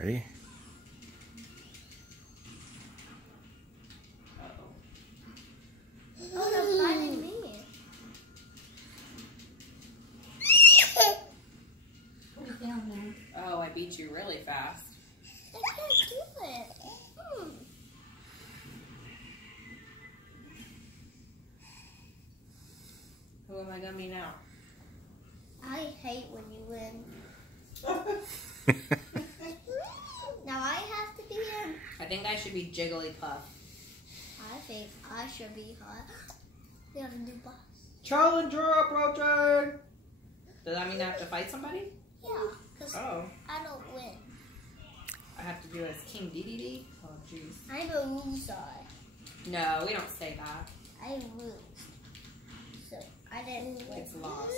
Ready? Oh, they're biting me. Put it down now. Oh, I beat you really fast. I can't do it. Who am I gonna be now? I hate when you win. Now I have to be him. I think I should be Jigglypuff. I think I should be hot. We have a new boss. Challenger approaching! Does that mean I have to fight somebody? Yeah, because Oh. I don't win. I have to do it as King DDD? Oh, jeez. I'm a loser. No, we don't say that. I lose. So I didn't win. It's lost.